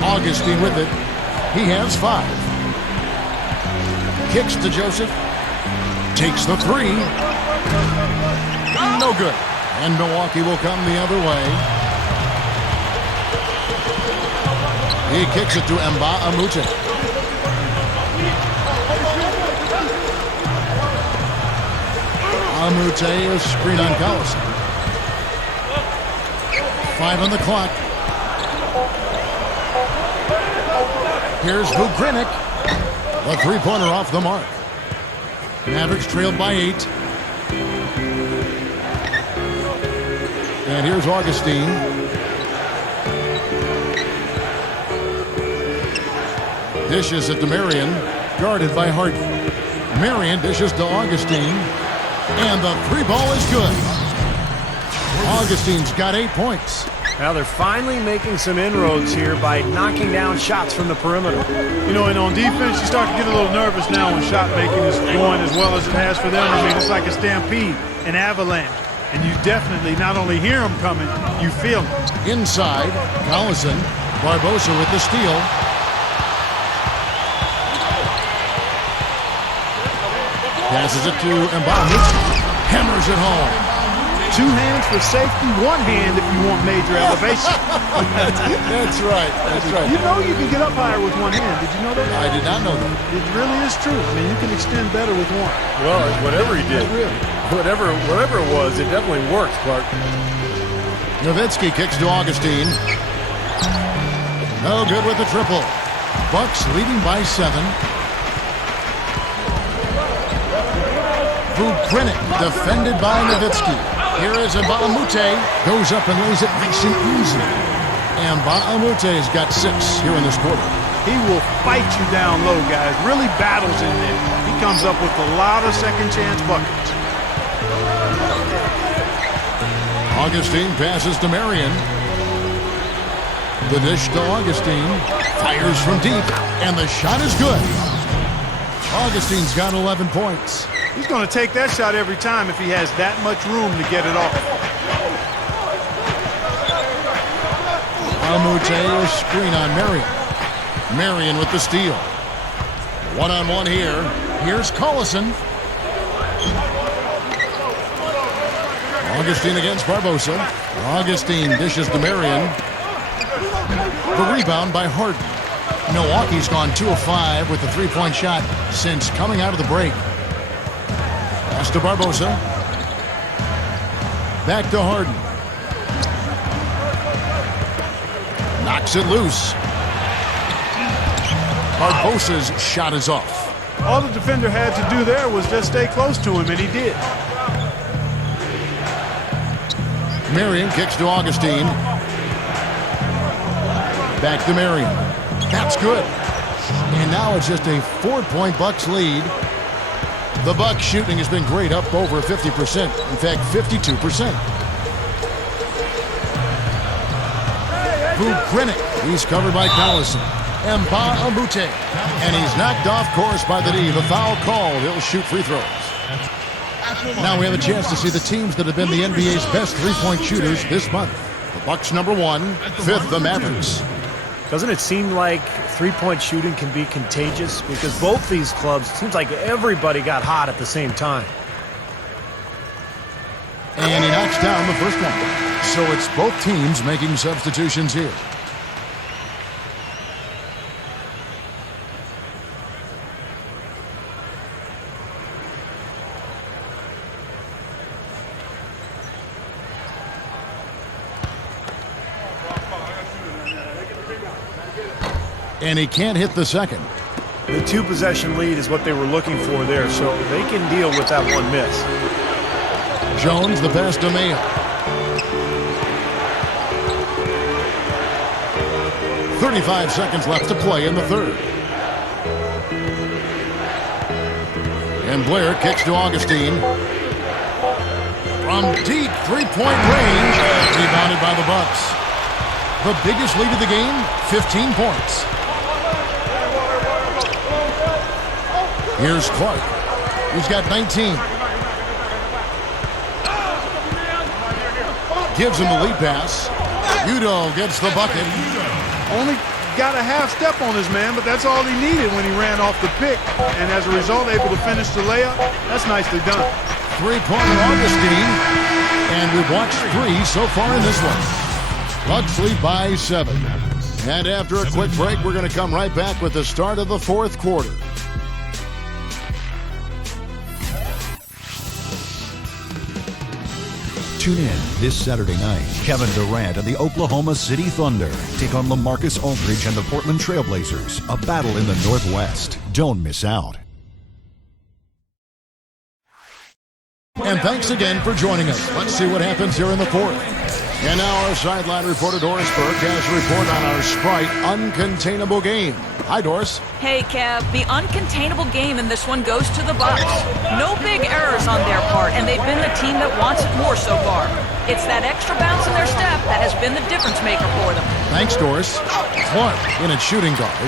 Augustine with it. He has 5. Kicks to Joseph. Takes the 3. No good. And Milwaukee will come the other way. He kicks it to Mbamute. Mbamute is screen on Collison. 5 on the clock. Here's Vukrinic. The three-pointer off the mark. Mavericks trailed by 8. And here's Augustine. Dishes it to Marion. Guarded by Harden. Marion dishes to Augustine. And the 3-ball is good. Augustine's got 8 points. Now they're finally making some inroads here by knocking down shots from the perimeter. You know, and on defense, you start to get a little nervous now when shot making is going as well as it has for them. I mean, it's like a stampede, an avalanche. And you definitely not only hear them coming, you feel them. Inside, Collison. Barbosa with the steal. Passes it to Mbamute. Hammers it home. 2 hands for safety, 1 hand if you want major elevation. That's right. That's right. You know you can get up higher with 1 hand. Did you know that? I did not know that. It really is true. I mean, you can extend better with 1. Well, whatever he did, Really? whatever it was, it definitely worked, Clark. Nowitzki kicks to Augustine. No good with the triple. Bucks leading by 7. Vukrinic defended by Nowitzki. Here is Mbamute. Goes up and lays it nice and easy. And Mbamute has got 6 here in this quarter. He will fight you down low, guys. Really battles in there. He comes up with a lot of second chance buckets. Augustine passes to Marion. The dish to Augustine. Fires from deep. And the shot is good. Augustine's got 11 points. He's going to take that shot every time if he has that much room to get it off. Mbamute screen on Marion. Marion with the steal. 1-on-1 here. Here's Collison. Augustine against Barbosa. Augustine dishes to Marion. The rebound by Harden. Milwaukee's gone 2 of 5 with the 3-point shot since coming out of the break. Pass to Barbosa. Back to Harden. Knocks it loose. Barbosa's shot is off. All the defender had to do there was just stay close to him, and he did. Marion kicks to Augustine. Back to Marion. That's good. And now it's just a 4-point Bucks lead. The Bucks shooting has been great, up over 50%. In fact, 52%. Vukrinic. He's covered by Collison. Mbamute. And he's knocked off course by the D. The foul called. He'll shoot free throws. Now we have a chance to see the teams that have been the NBA's best 3-point shooters this month. The Bucks #1, 5th the Mavericks. Doesn't it seem like 3-point shooting can be contagious? Because both these clubs, it seems like everybody got hot at the same time. And he knocks down the first one. So it's both teams making substitutions here. And he can't hit the second. The 2-possession lead is what they were looking for there, so they can deal with that one miss. Jones, the pass to Mayo. 35 seconds left to play in the third. And Blair kicks to Augustine. From deep three-point range, rebounded by the Bucks. The biggest lead of the game, 15 points. Here's Clark. He's got 19. Gives him the lead pass. Udo gets the bucket. Only got a half step on his man, but that's all he needed when he ran off the pick. And as a result, able to finish the layup. That's nicely done. Three-pointer Augustine. And we've watched 3 so far in this one. Bucks lead by 7. And after a quick break, we're going to come right back with the start of the fourth quarter. Tune in this Saturday night. Kevin Durant and the Oklahoma City Thunder take on LaMarcus Aldridge and the Portland Trailblazers. A battle in the Northwest. Don't miss out. And thanks again for joining us. Let's see what happens here in the fourth. And now our sideline reporter Doris Burke has a report on our Sprite uncontainable game. Hi, Doris. Hey, Kev. The uncontainable game in this one goes to the Bucks. No big errors on their part, and they've been the team that wants it more so far. It's that extra bounce in their step that has been the difference maker for them. Thanks, Doris. Clark in at shooting guard.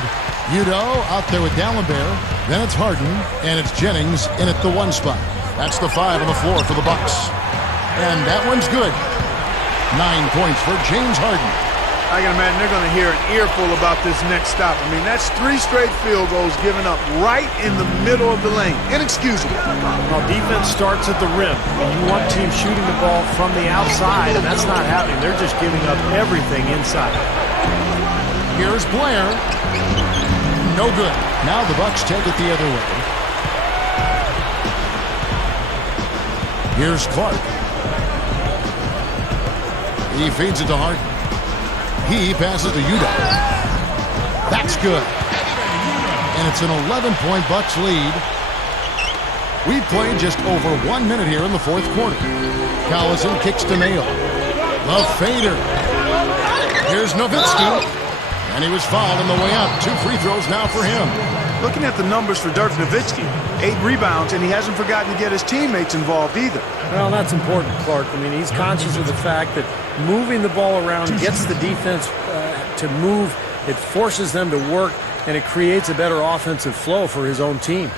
Udo out there with Dallenberg. Then it's Harden, and it's Jennings in at the 1 spot. That's the 5 on the floor for the Bucks. And that one's good. 9 points for James Harden. I can imagine they're going to hear an earful about this next stop. I mean, that's 3 straight field goals given up right in the middle of the lane. Inexcusable. Well, defense starts at the rim, and you want teams shooting the ball from the outside, and that's not happening. They're just giving up everything inside. Here's Blair. No good. Now the Bucks take it the other way. Here's Clark. He feeds it to Harden. He passes to Udo. That's good. And it's an 11-point Bucks lead. We've played just over 1 minute here in the fourth quarter. Collison kicks to Mayo. The fader. Here's Nowitzki. And he was fouled on the way up. 2 free throws now for him. Looking at the numbers for Dirk Nowitzki, 8 rebounds, and he hasn't forgotten to get his teammates involved either. Well, that's important, Clark. I mean, he's conscious of the fact that moving the ball around gets the defense to move. It forces them to work, and it creates a better offensive flow for his own team.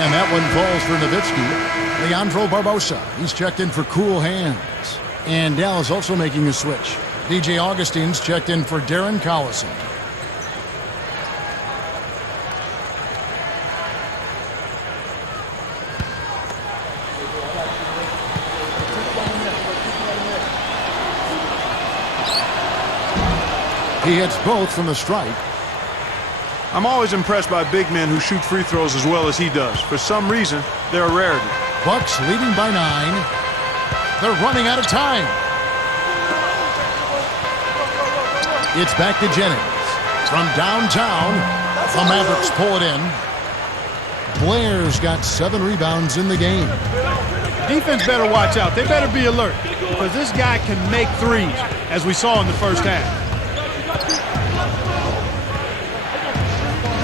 And that one falls for Nowitzki. Leandro Barbosa. He's checked in for cool hands. And Dallas also making a switch. DJ Augustine's checked in for Darren Collison. He hits both from the stripe. I'm always impressed by big men who shoot free throws as well as he does. For some reason, they're a rarity. Bucks leading by 9. They're running out of time. It's back to Jennings. From downtown, the Mavericks pull it in. Blair's got 7 rebounds in the game. Defense better watch out. They better be alert because this guy can make threes, as we saw in the first half.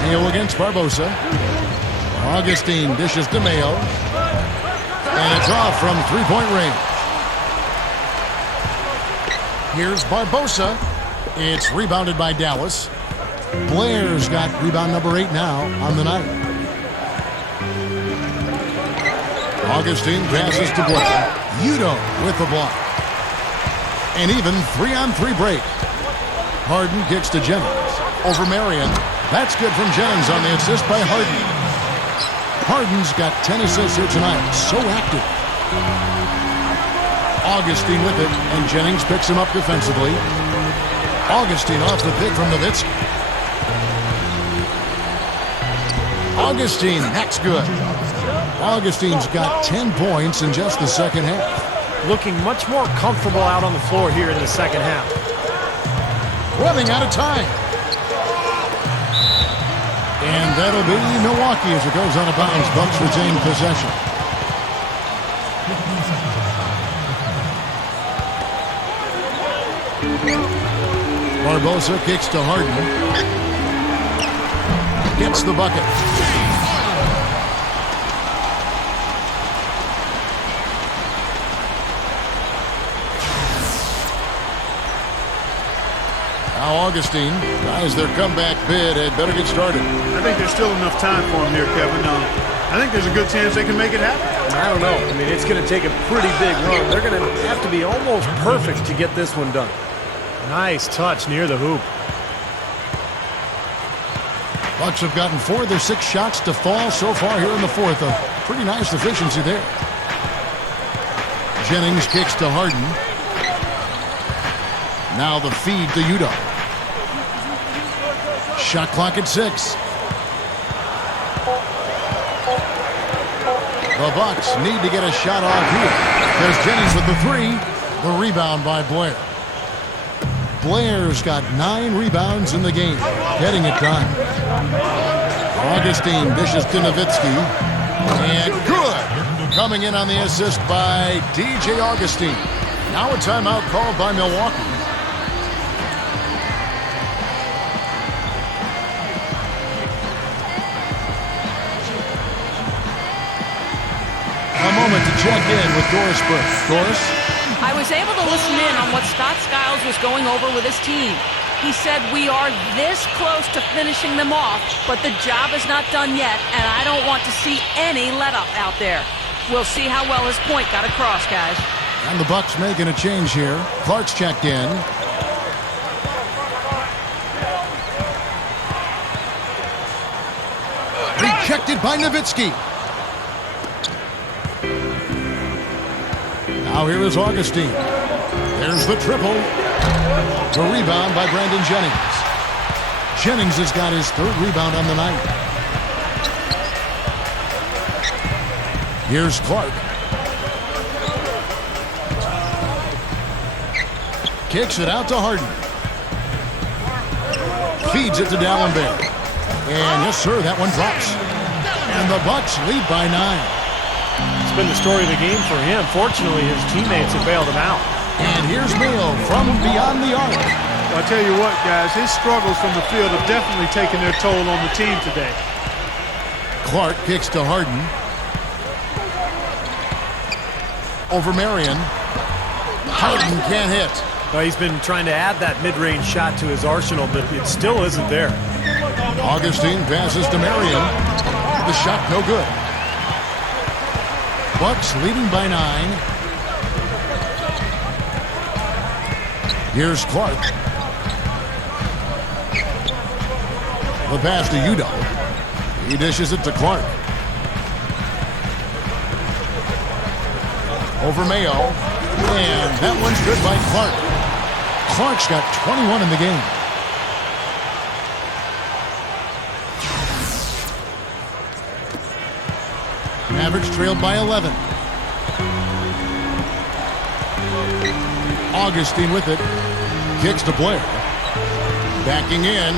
Mayo against Barbosa. Augustine dishes to Mayo. And it's off from three-point range. Here's Barbosa. It's rebounded by Dallas. Blair's got rebound number 8 now on the night. Augustine passes to Blair. Udo with the block. An even 3-on-3 break. Harden kicks to Jennings. Over Marion. That's good from Jennings on the assist by Harden. Harden's got 10 assists here tonight. So active. Augustine with it, and Jennings picks him up defensively. Augustine off the pick from Nowitzki. Augustine, that's good. Augustine's got 10 points in just the second half. Looking much more comfortable out on the floor here in the second half. Running out of time. And that'll be Milwaukee as it goes out of bounds. Bucks retain possession. Barbosa kicks to Harden. Gets the bucket. Now Augustine tries their comeback bid and better get started. I think there's still enough time for him here, Kevin. I think there's a good chance they can make it happen. I don't know. I mean, it's going to take a pretty big run. They're going to have to be almost perfect to get this one done. Nice touch near the hoop. Bucks have gotten 4 of their 6 shots to fall so far here in the fourth. A pretty nice efficiency there. Jennings kicks to Harden. Now the feed to Udoh. Shot clock at 6. The Bucks need to get a shot off here. There's Jennings with the 3. The rebound by Blair. Blair's got 9 rebounds in the game, getting it done. Augustine dishes to Nowitzki. And good! Coming in on the assist by DJ Augustine. Now a timeout called by Milwaukee. A moment to check in with Doris Burke. Doris? I was able to listen in on what Scott Skiles was going over with his team. He said we are this close to finishing them off, but the job is not done yet, and I don't want to see any let-up out there. We'll see how well his point got across, guys. And the Bucks making a change here. Clark's checked in. Rejected by Nowitzki. Now here is Augustine. There's the triple. The rebound by Brandon Jennings. Jennings has got his 3rd rebound on the night. Here's Clark. Kicks it out to Harden. Feeds it to D'Alembert. And yes, sir, that one drops. And the Bucks lead by 9. It's been the story of the game for him. Fortunately, his teammates have bailed him out. And here's Mayo from beyond the arc. I'll tell you what, guys, his struggles from the field have definitely taken their toll on the team today. Clark kicks to Harden. Over Marion. Harden can't hit. Well, he's been trying to add that mid-range shot to his arsenal, but it still isn't there. Augustine passes to Marion. The shot no good. Bucks leading by 9. Here's Clark. The pass to Udoh. He dishes it to Clark. Over Mayo. And that one's good by Clark. Clark's got 21 in the game. Mavericks trailed by 11. Augustine with it. Kicks to Blair. Backing in.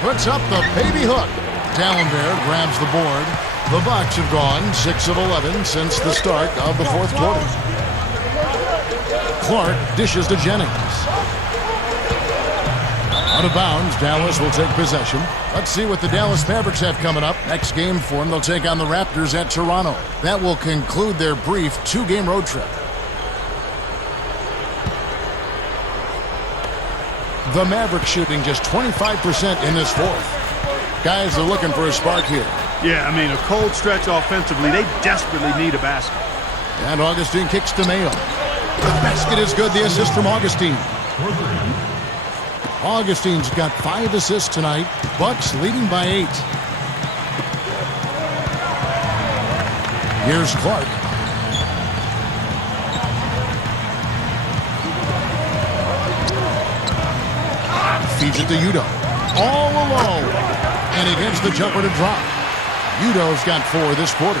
Puts up the baby hook. D'Alembert grabs the board. The Bucks have gone 6 of 11 since the start of the fourth quarter. Clark dishes to Jennings. Out of bounds, Dallas will take possession. Let's see what the Dallas Mavericks have coming up. Next game for them, they'll take on the Raptors at Toronto. That will conclude their brief 2-game road trip. The Mavericks shooting just 25% in this fourth. Guys are looking for a spark here. Yeah, I mean, a cold stretch offensively. They desperately need a basket. And Augustine kicks to Mayo. The basket is good. The assist from Augustine. Augustine's got 5 assists tonight. Bucks leading by 8. Here's Clark. Feeds it to Udo. All alone. And he gets the jumper to drop. Udo's got 4 this quarter.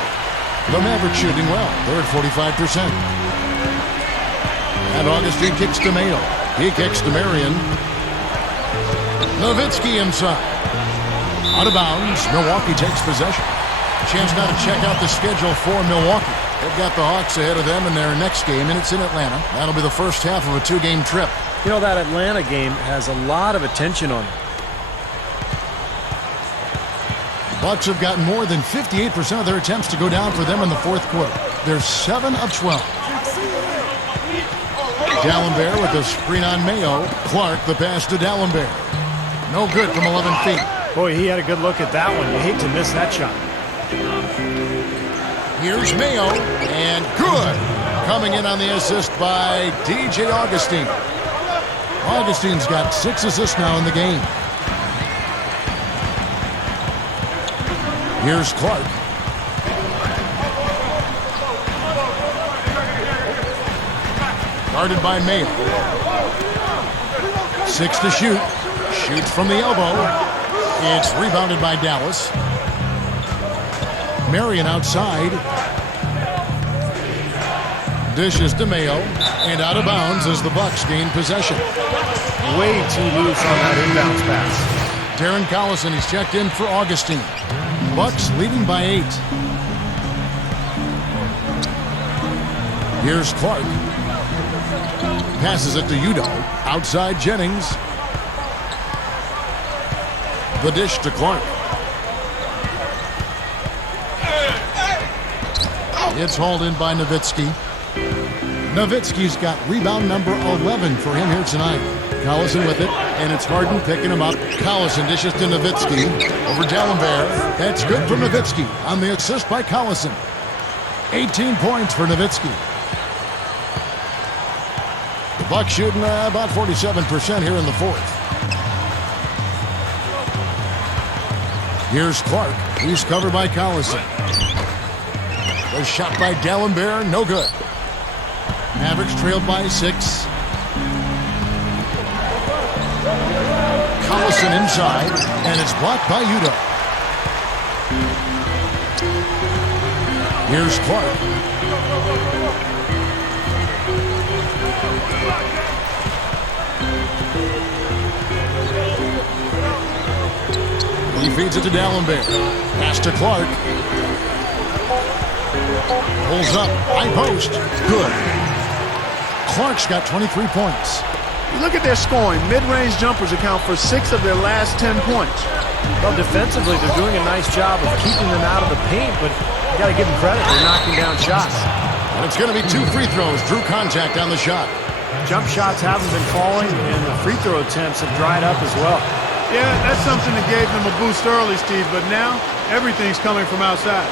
The Mavericks shooting well. They're at 45%. And Augustine kicks to Mayo. He kicks to Marion. Nowitzki inside. Out of bounds. Milwaukee takes possession. Chance now to check out the schedule for Milwaukee. They've got the Hawks ahead of them in their next game, and it's in Atlanta. That'll be the first half of a 2-game trip. You know, that Atlanta game has a lot of attention on it. Bucks have gotten more than 58% of their attempts to go down for them in the fourth quarter. They're 7 of 12. D'Alembert with the screen on Mayo. Clark the pass to D'Alembert. No good from 11 feet. Boy, he had a good look at that one. You hate to miss that shot. Here's Mayo, and good. Coming in on the assist by DJ Augustine. Augustine's got 6 assists now in the game. Here's Clark. Guarded by Mayo. 6 to shoot. Shoots from the elbow. It's rebounded by Dallas. Marion outside. Dishes to Mayo. And out of bounds as the Bucks gain possession. Way too loose on that inbounds pass. Darren Collison, he's checked in for Augustine. Bucks leading by 8. Here's Clark. Passes it to Udo. Outside Jennings. The dish to Clark. It's hauled in by Nowitzki. Nowitzki's got rebound number 11 for him here tonight. Collison with it, and it's Harden picking him up. Collison dishes to Nowitzki over D'Alembert. That's good for Nowitzki on the assist by Collison. 18 points for Nowitzki. The Bucks shooting about 47% here in the fourth. Here's Clark. He's covered by Collison. The shot by D'Alembert, no good. Mavericks trailed by 6. Collison inside, and it's blocked by Udo. Here's Clark. He feeds it to D'Alembert. Pass to Clark. Pulls up. High post. Good. Clark's got 23 points. Look at their scoring. Mid-range jumpers account for 6 of their last 10 points. Well, defensively, they're doing a nice job of keeping them out of the paint, but you got to give them credit for knocking down shots. And it's going to be 2 free throws. Drew contact on the shot. Jump shots haven't been falling, and the free throw attempts have dried up as well. Yeah, that's something that gave them a boost early, Steve, but now everything's coming from outside.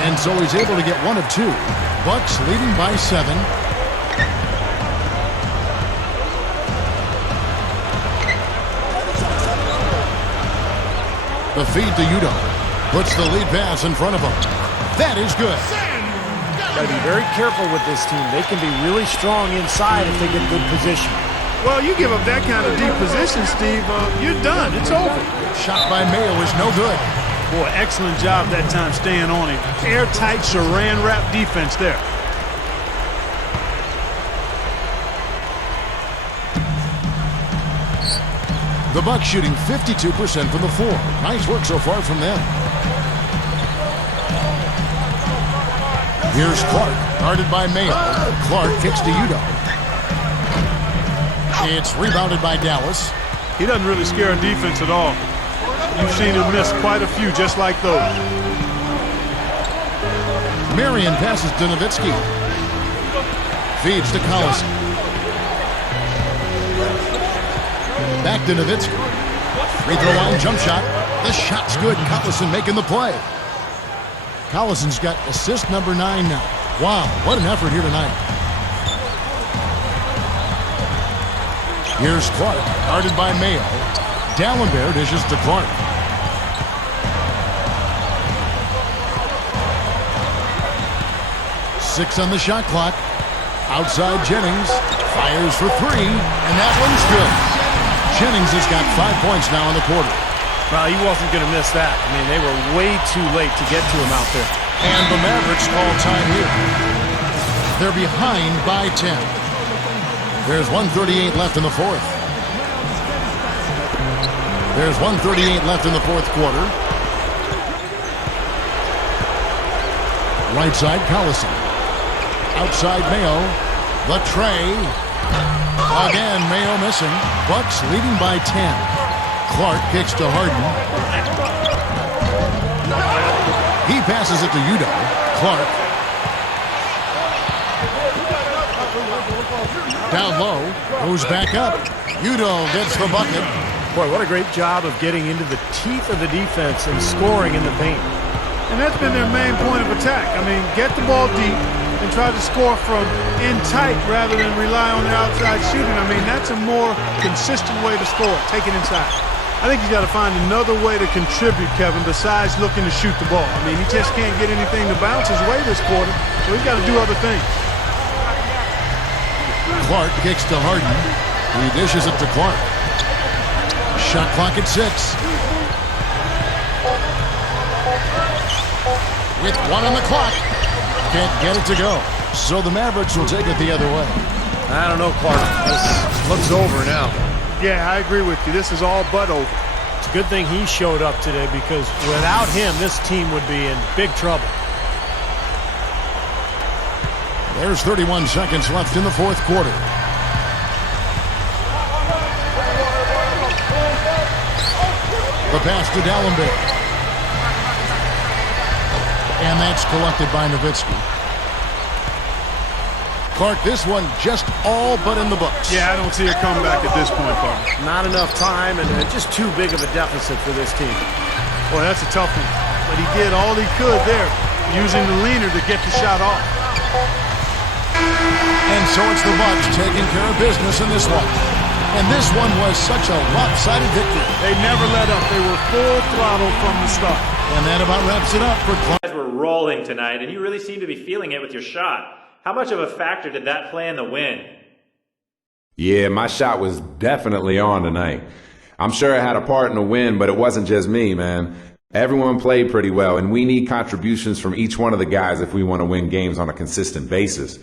And so he's able to get 1 of 2. Bucks leading by 7. The feed to Udo. Puts the lead pass in front of him. That is good. Got to be very careful with this team. They can be really strong inside if they get good position. Well, you give up that kind of deep position, Steve, you're done. It's over. Shot by Mayo is no good. Boy, excellent job that time staying on him. Airtight saran wrap defense there. The Bucks shooting 52% from the floor. Nice work so far from them. Here's Clark, guarded by Mayo. Clark kicks to Udo. It's rebounded by Dallas. He doesn't really scare a defense at all. You've seen him miss quite a few just like those. Marion passes to Nowitzki. Feeds to Collison. Back to Nowitzki. Free throw line jump shot. The shot's good. Collison making the play. Collison's got assist number 9 now. Wow, what an effort here tonight. Here's Clark, guarded by Mayo. Dallenberg dishes to Clark. Six on the shot clock. Outside Jennings. Fires for three, and that one's good. Jennings has got 5 points now in the quarter. Well, he wasn't going to miss that. I mean, they were way too late to get to him out there. And the Mavericks call time here. They're behind by 10. There's 1:38 left in the fourth. There's 1:38 left in the fourth quarter. Right side, Collison. Outside Mayo. The tray. Again, Mayo missing. Bucks leading by 10. Clark kicks to Harden. He passes it to Udo. Clark. Down low. Goes back up. Udo gets the bucket. Boy, what a great job of getting into the teeth of the defense and scoring in the paint. And that's been their main point of attack. I mean, get the ball deep and try to score from in tight rather than rely on their outside shooting. I mean, that's a more consistent way to score. Take it inside. I think he's got to find another way to contribute, Kevin, besides looking to shoot the ball. I mean, he just can't get anything to bounce his way this quarter, so he's got to do other things. Clark kicks to Harden. He dishes it to Clark. Shot clock at 6. With 1 on the clock. Can't get it to go. So the Mavericks will take it the other way. I don't know, Clark. This looks over now. Yeah, I agree with you. This is all but over. It's a good thing he showed up today because without him, this team would be in big trouble. There's 31 seconds left in the fourth quarter. The pass to Dallenberg. And that's collected by Nowitzki. Clark, this one just all but in the books. Yeah, I don't see a comeback at this point, partner. Not enough time and just too big of a deficit for this team. Boy, that's a tough one. But he did all he could there, using the leaner to get the shot off. And so it's the Bucks taking care of business in this one. And this one was such a lopsided victory. They never let up. They were full throttle from the start. And that about wraps it up for Clark. You guys were rolling tonight, and you really seem to be feeling it with your shot. How much of a factor did that play in the win? Yeah, my shot was definitely on tonight. I'm sure it had a part in the win, but it wasn't just me, man. Everyone played pretty well, and we need contributions from each one of the guys if we want to win games on a consistent basis.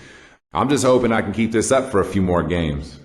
I'm just hoping I can keep this up for a few more games.